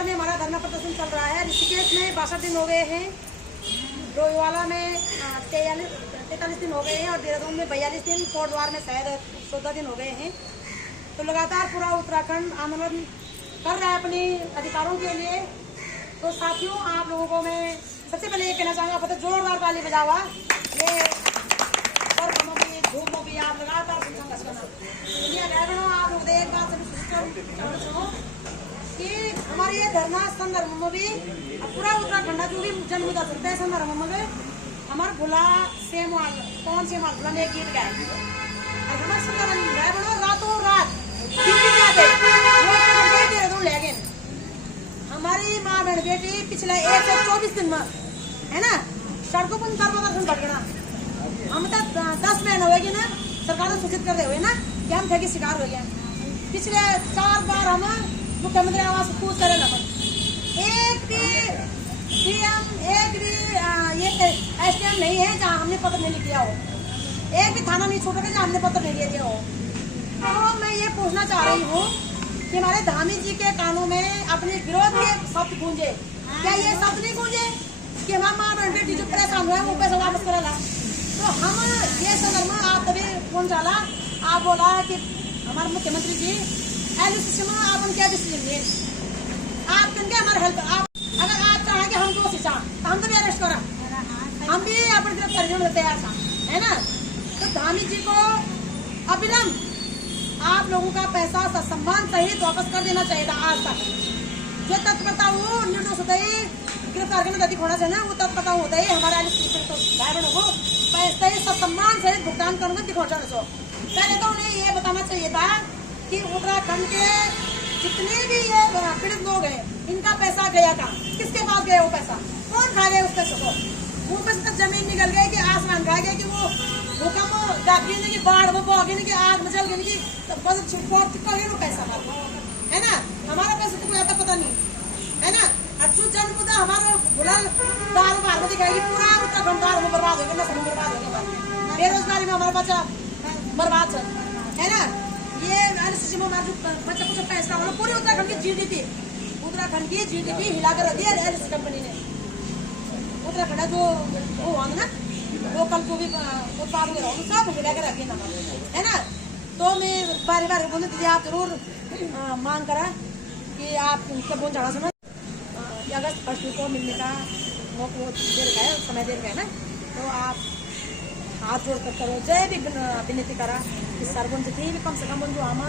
हरिद्वार में हमारा धरना प्रदर्शन चल रहा है। ऋषिकेश में 62 दिन हो गए हैं, डोईवाला में 43 दिन हो गए हैं और देहरादून में 42 दिन, कोटद्वार में शायद 14 दिन हो गए हैं। तो लगातार पूरा उत्तराखंड आंदोलन कर रहा है अपने अधिकारों के लिए। तो साथियों, आप लोगों को मैं सबसे पहले ये कहना चाहूँगा, पता जोरदार ताली बजावा। ये और हम भी धूप भी आप लगातार संघर्ष करना। आप लोग एक बात सुनो कि हमारे ये धरना संदर्भ में भी पूरा उत्तराखंड जो भी जनमुद्दा चलता है संदर्भ में हमारे भुला सेमवाल कौन से माल भुला ने गीत गाए और हमारे संदर्भ गाए बनो रातों रात देहरादून ले गए। हमारी माँ बहन बेटी पिछले 124 दिन में है ना सड़कों पर प्रदर्शन भटकना। हम तो 10 महीने होगी ना सरकार ने सूचित कर दे हुए ना कि हम ठगी शिकार हो गए। पिछले 4 बार हम मुख्यमंत्री आवास पूछ करे ना एक भी डीएम एक भी ये एसडीएम नहीं है जहाँ हमने पत्र नहीं किया हो, एक भी थाना नहीं छोड़ा जहाँ हमने पत्र नहीं दिया हो। तो मैं ये पूछना चाह रही हूँ कि हमारे धामी जी के कानों में अपने विरोध के शब्द गूंजे, क्या ये शब्द नहीं गूंजे कि हमारा माँ बहन बेटी जो परेशान हुआ है वो पैसा वापस करेला। तो हम ये संदर्भ में आप तभी फोन डाला, आप बोला कि हमारे मुख्यमंत्री जी आप क्या डिसीजन लिए, आप कहेंगे हमारे हेल्प आप अगर आप चाहेंगे हम दोषी चाह तो हम तो भी अरेस्ट करा, हम भी अपनी तरफ करने में तैयार था, है ना। तो धामी जी को अविलंब आप लोगों का पैसा सम्मान सहित वापस कर देना चाहिए था। आज तक जो तत्परता वो निर्दोष होता है गिरफ्तार करने अधिक होना चाहिए ना, वो तत्परता होता है हमारे भाई बहनों को पैसे सम्मान सहित भुगतान करने दिखाना चाहिए। पहले तो उन्हें ये बताना चाहिए था कि उत्तराखंड के जितने भी ये पीड़ित लोग हैं इनका पैसा गया था, किसके पास गया वो पैसा, कौन खा गया उस पैसे को। वो पैसे तक जमीन निकल गई कि आसमान खा गया कि वो भूकंप गिरने की बाढ़ वो गिरने की आग मचल गिरने की वो पैसा है ना। हमारा पैसा तो कोई आता पता नहीं है ना। जो जनमुद्दा हमारा बुलाल दारू बाहर में दिखाएगी पूरा उत्तराखंड दारू में बर्बाद हो गया, नस्ल बर्बाद हो गया, बेरोजगारी में हमारा बच्चा बर्बाद है ना। ये में हमारा जो बच्चा कुछ पैसा होना पूरी उत्तराखंड की जीडीपी हिला कर रखी है कंपनी ने। उत्तराखंड जो वो हुआ ना वो कल को भी उत्पाद में रहो सब हिला कर रखी है ना। तो मैं बार बार बोलने दीजिए आप जरूर मांग करा कि आप क्या बोल जाना समझ अगस्त 1 को मिलने का वो दे रखा है, समय दे रखा है ना। तो आप हाथ जोड़ कर करो, जय भी विनती करा कि सरपंच थी भी कम से कम जो हम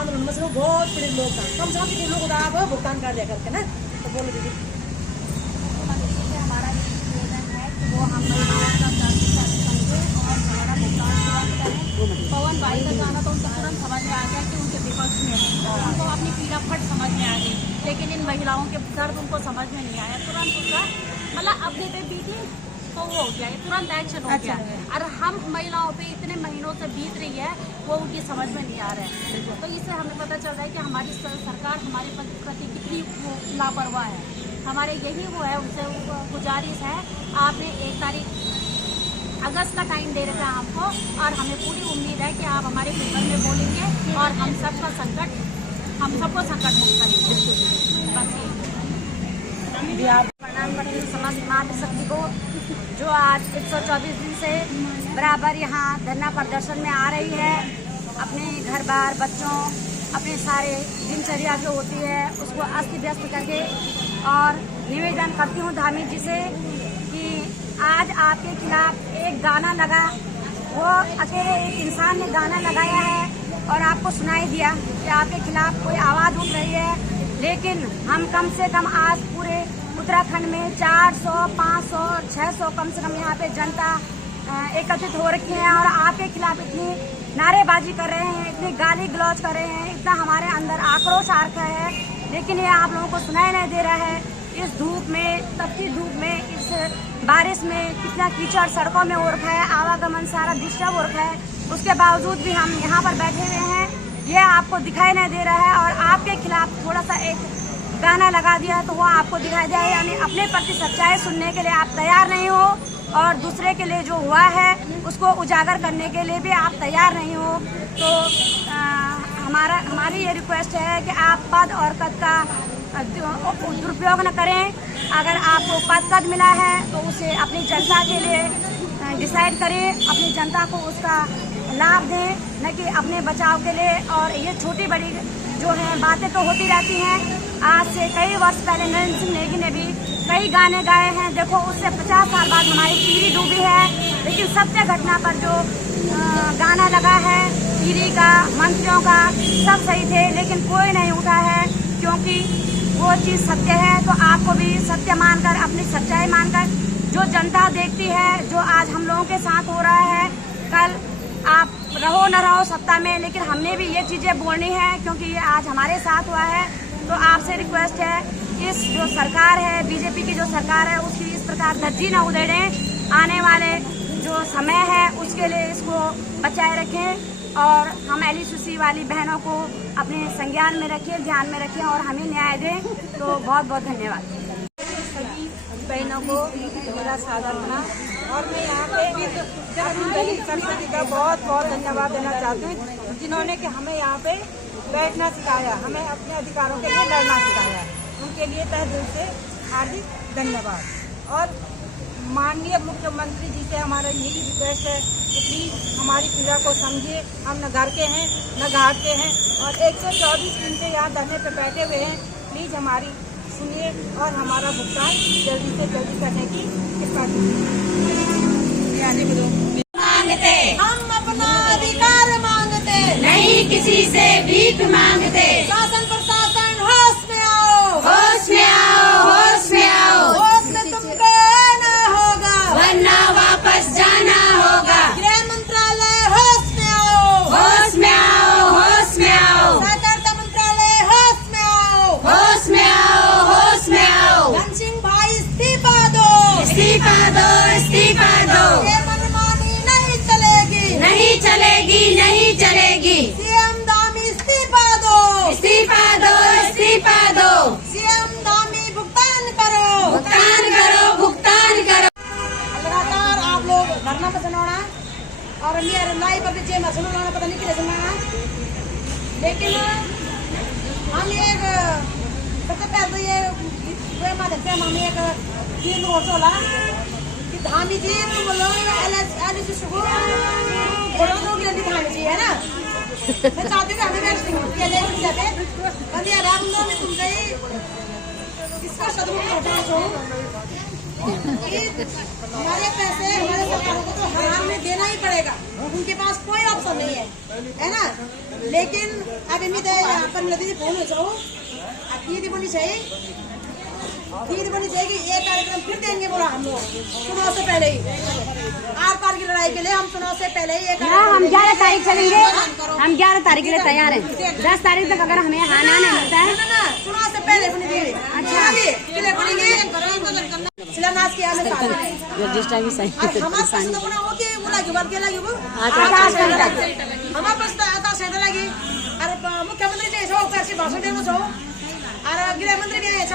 आंदोलन में से बहुत पीड़ित लोग था कम से कम कितने लोग आप भुगतान कर दिया करके ना। तो बोलो दीदी। हमारा निवेदन है कि वो हम महिलाओं का समझे और हमारा भुगतान करें। पवन भाई का जाना तो उनको तुरंत समझ में आ गया कि उनके विपक्ष में उनको अपनी पीड़ा फट समझ में आ गई, लेकिन इन महिलाओं के दर्द उनको समझ में नहीं आया। तुरंत उसका मतलब अपडेटेड बीती तो वो हो गया, तुरंत एक्शन हो गया। और हम महिलाओं पे इतने महीनों से बीत रही है वो उनकी समझ में नहीं आ रहा है। तो इससे हमें पता चल रहा है कि हमारी सरकार हमारे प्रति कितनी लापरवाह है। हमारे यही वो है उनसे गुजारिश है, आपने 1 तारीख अगस्त का टाइम दे रखा है हमको और हमें पूरी उम्मीद है कि आप हमारे पेपर में बोलेंगे और हम सबको संकट मुक्त करेंगे। बस प्रणाम करेंगे समाज मातृशक्ति को जो आज 124 दिन से बराबर यहाँ धरना प्रदर्शन में आ रही है। अपने घर बार बच्चों अपने सारे दिनचर्या जो होती है उसको अस्त व्यस्त करके और निवेदन करती हूँ धामी जी से कि आज आपके खिलाफ एक गाना लगा, वो अकेले एक इंसान ने गाना लगाया है और आपको सुनाई दिया कि आपके खिलाफ कोई आवाज़ उठ रही है। लेकिन हम कम से कम आज पूरे उत्तराखंड में 400, 500, 600 कम से कम यहाँ पे जनता एकत्रित हो रखी है और आपके खिलाफ इतनी नारेबाजी कर रहे हैं, इतनी गाली गलौज कर रहे हैं, इतना हमारे अंदर आक्रोश आ रखा है, लेकिन ये आप लोगों को सुनाई नहीं दे रहा है। इस धूप में, तपती धूप में, इस बारिश में कितना कीचड़ सड़कों में हो रखा है, आवागमन सारा डिस्टर्ब हो रखा है, उसके बावजूद भी हम यहाँ पर बैठे हुए हैं, ये आपको दिखाई नहीं दे रहा है। और आपके खिलाफ थोड़ा सा एक गाना लगा दिया है तो वो आपको दिखाई दिया है, यानी अपने प्रति सच्चाई सुनने के लिए आप तैयार नहीं हो और दूसरे के लिए जो हुआ है उसको उजागर करने के लिए भी आप तैयार नहीं हो। तो हमारी ये रिक्वेस्ट है कि आप पद और कद का दुरुपयोग न करें। अगर आपको पद मिला है तो उसे अपनी जनता के लिए डिसाइड करें, अपनी जनता को उसका लाभ दें, न कि अपने बचाव के लिए। और ये छोटी बड़ी जो है बातें तो होती रहती हैं। आज से कई वर्ष पहले नरेंद्र सिंह नेगी ने भी कई गाने गाए हैं। देखो उससे 50 साल बाद हमारी पीढ़ी डूबी है, लेकिन सत्य घटना पर जो गाना लगा है पीढ़ी का, मंत्रियों का, सब सही थे, लेकिन कोई नहीं उठा है, क्योंकि वो चीज़ सत्य है। तो आपको भी सत्य मानकर, अपनी सच्चाई मानकर, जो जनता देखती है जो आज हम लोगों के साथ हो रहा है, कल आप रहो न रहो सत्ता में, लेकिन हमने भी ये चीज़ें बोलनी है, क्योंकि ये आज हमारे साथ हुआ है। तो आपसे रिक्वेस्ट है, इस जो सरकार है, बीजेपी की जो सरकार है, उसकी इस प्रकार धज्जी न उधेड़ें। आने वाले जो समय है उसके लिए इसको बचाए रखें, और हम LCC वाली बहनों को अपने संज्ञान में रखें, ध्यान में रखें, और हमें न्याय दें। तो बहुत बहुत धन्यवाद। सभी बहनों को मेरा सादर प्रणाम। और मैं यहाँ पे अपनी बहन सरस्वती का बहुत बहुत धन्यवाद देना चाहती हूँ, जिन्होंने कि हमें यहाँ पे बैठना सिखाया, हमें अपने अधिकारों के लिए लड़ना सिखाया। उनके लिए तहे दिल से हार्दिक धन्यवाद। और माननीय मुख्यमंत्री जी से हमारा यही रिक्वेस्ट है कि प्लीज़ हमारी पीड़ा को समझिए। हम न घर के हैं न घाट के हैं, और 124 दिन से यहाँ धरने पे बैठे हुए हैं। प्लीज़ हमारी सुनिए और हमारा भुगतान जल्दी से जल्दी करने की कृपा कीजिए। मांगते हम अपना अधिकार मांगते, नहीं किसी से भीख मांगते। शासन प्रशासन होश में आओ, होश में आओ, होश में आओ, होश में तुमको आना होगा, वरना वापस जाना होगा। गृह मंत्रालय होश में आओ, होश में आओ, होश में आओ, सहकारिता मंत्रालय होश में आओ, होश में आओ, होश में आओ। धन सिंह भाई इस्तीफा दो, इस्तीफा दो, इस्तीफा दो। ये मनमानी नहीं चलेगी, नहीं चलेगी, नहीं चलेगी। सीएम दामी इस्तीफा दो, इस्तीफा दो, इस्तीफा दो। सीएम दामी भुगतान करो, भुगतान करो, भुगतान करो। लगातार आप लोग धरना पर सुनाना, और मेरे लाइव पर जे मैं सुनाना पता नहीं किधर सुनाना, लेकिन हम एक सबसे पहले तो ये माध्यम से हम एक तीन वर्ष होला कि धामी जी तुम लोग LCC को घोड़ों की लंबी धामी जी है ना। मैं चाहती हूँ कि हमें वैक्सीन किया जाए उनके जाते बंदी आराम दो में तुम गई इसका सदुपयोग उठा छो कि हमारे पैसे हमारे सरकारों को तो हराम में देना ही पड़ेगा, उनके पास कोई ऑप्शन नहीं है ना। लेकिन अब इनमें यहाँ पर नदी फोन हो जाओ तीन बनी चाहिए कि एक कार्यक्रम फिर देंगे बोला हम लोग चुनाव से पहले ही। आर पार की लड़ाई के लिए हम चुनाव से पहले ही हम 11 तारीख चलेंगे, हम 11 तारीख के लिए तैयार हैं। 10 तारीख तक अगर हमें आना नहीं मिलता है, चुनाव से पहले बनी देंगे। शिलान्यास किया हमारे पास हो कि हमारे पास लगी और मुख्यमंत्री भाषण देना चाहो और गृह मंत्री भी आए